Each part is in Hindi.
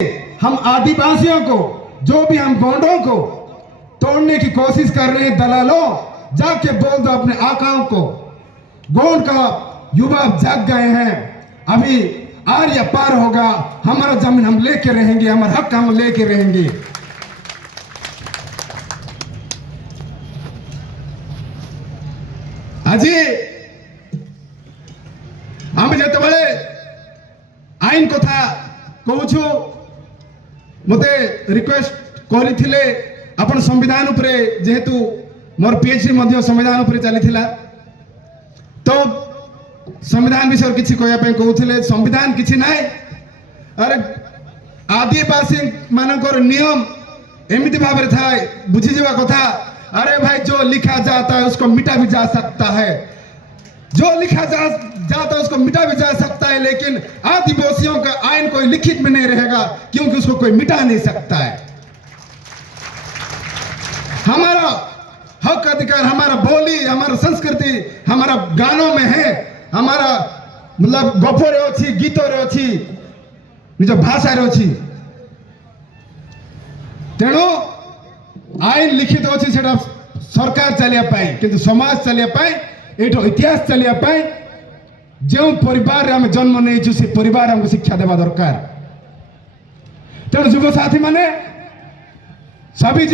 हम आदिवासियों को, जो भी हम गोंडों को तोड़ने की कोशिश कर रहे हैं दलालों, जाके बोल दो अपने आकाओं को। गोंड का युवा जाग गए हैं, अभी आर या पार होगा, हमारा जमीन हम लेके रहेंगे, हमारा हक हम लेके रहेंगे। আজি আমি যেতবে আইন কথা কହୁଛୁ মতে রিকোয়েস্ট করিଥିଲେ আপন সংবিধান উপরে, যেহেতু মোর পিএইচডি ମଧ୍ୟ সংবিধান উপরে চালিଥିଲା, তো संविधान विषय किसी कहवाई कहते संविधान किसी ना। अरे आदिवासी मानकर नियम एमती भाव थाए बुझी जावा कथा। अरे भाई जो लिखा जाता है उसको मिटा भी जा सकता है, जो लिखा जाता है उसको मिटा भी जा सकता है, लेकिन आदिवासियों का आइन कोई लिखित में नहीं रहेगा, क्योंकि उसको कोई मिटा नहीं सकता है। हमारा हक अधिकार, हमारा बोली, हमारा संस्कृति हमारा गानों में है, हमारा मतलब गपरे अच्छी, गीतरे अच्छी, निज भाषा अच्छी। तेणु आईन लिखित अच्छी से सरकार चलिया किंतु समाज चलिया एठो इतिहास चलिया जो परिवार आम जन्म नहीं से परिवार हमको शिक्षा देवा दरकार। तेणु युवक साथी माने, सभी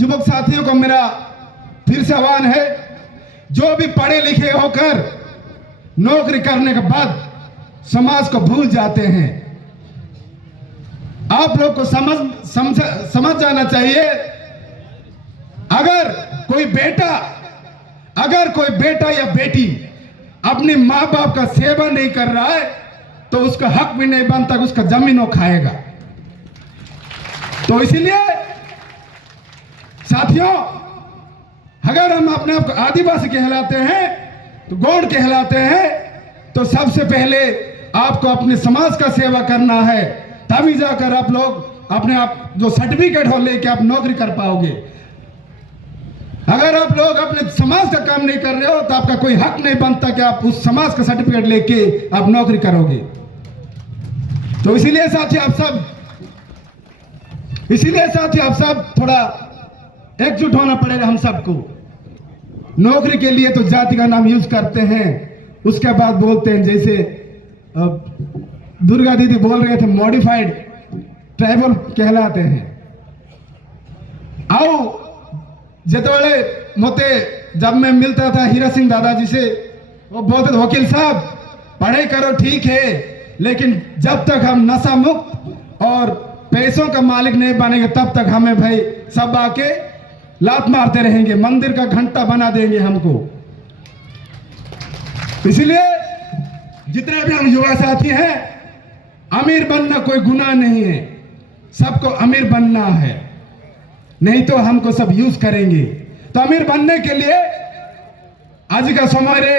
युवक साथियों को मेरा फिर से आह्वान है, जो भी पढ़े लिखे होकर नौकरी करने के बाद समाज को भूल जाते हैं, आप लोग को समझ जाना चाहिए। अगर कोई बेटा या बेटी अपने माँ बाप का सेवा नहीं कर रहा है तो उसका हक भी नहीं बनता कि उसका जमीन वो खाएगा। तो इसीलिए साथियों, अगर हम अपने आप को आदिवासी कहलाते हैं तो गोंड कहलाते हैं, तो सबसे पहले आपको अपने समाज का सेवा करना है, तभी जाकर आप लोग अपने आप जो सर्टिफिकेट हो लेके आप नौकरी कर पाओगे। अगर आप लोग अपने समाज का काम नहीं कर रहे हो तो आपका कोई हक नहीं बनता कि आप उस समाज का सर्टिफिकेट लेके आप नौकरी करोगे। तो इसीलिए साथियों आप सब थोड़ा एकजुट होना पड़ेगा हम सबको। नौकरी के लिए तो जाति का नाम यूज करते हैं, उसके बाद बोलते हैं, जैसे दुर्गा दीदी बोल रहे थे, मॉडिफाइड ट्राइबल कहलाते हैं। आओ जितने मोते जब मैं मिलता था हीरा सिंह दादाजी से, वो बोलते थे, वकील साहब पढ़ाई करो ठीक है, लेकिन जब तक हम नशा मुक्त और पैसों का मालिक नहीं बनेंगे तब तक हमें भाई सब आके लात मारते रहेंगे, मंदिर का घंटा बना देंगे हमको। इसलिए जितने भी हम युवा साथी हैं, अमीर बनना कोई गुनाह नहीं है, सबको अमीर बनना है, नहीं तो हमको सब यूज करेंगे। तो अमीर बनने के लिए आज का समय रे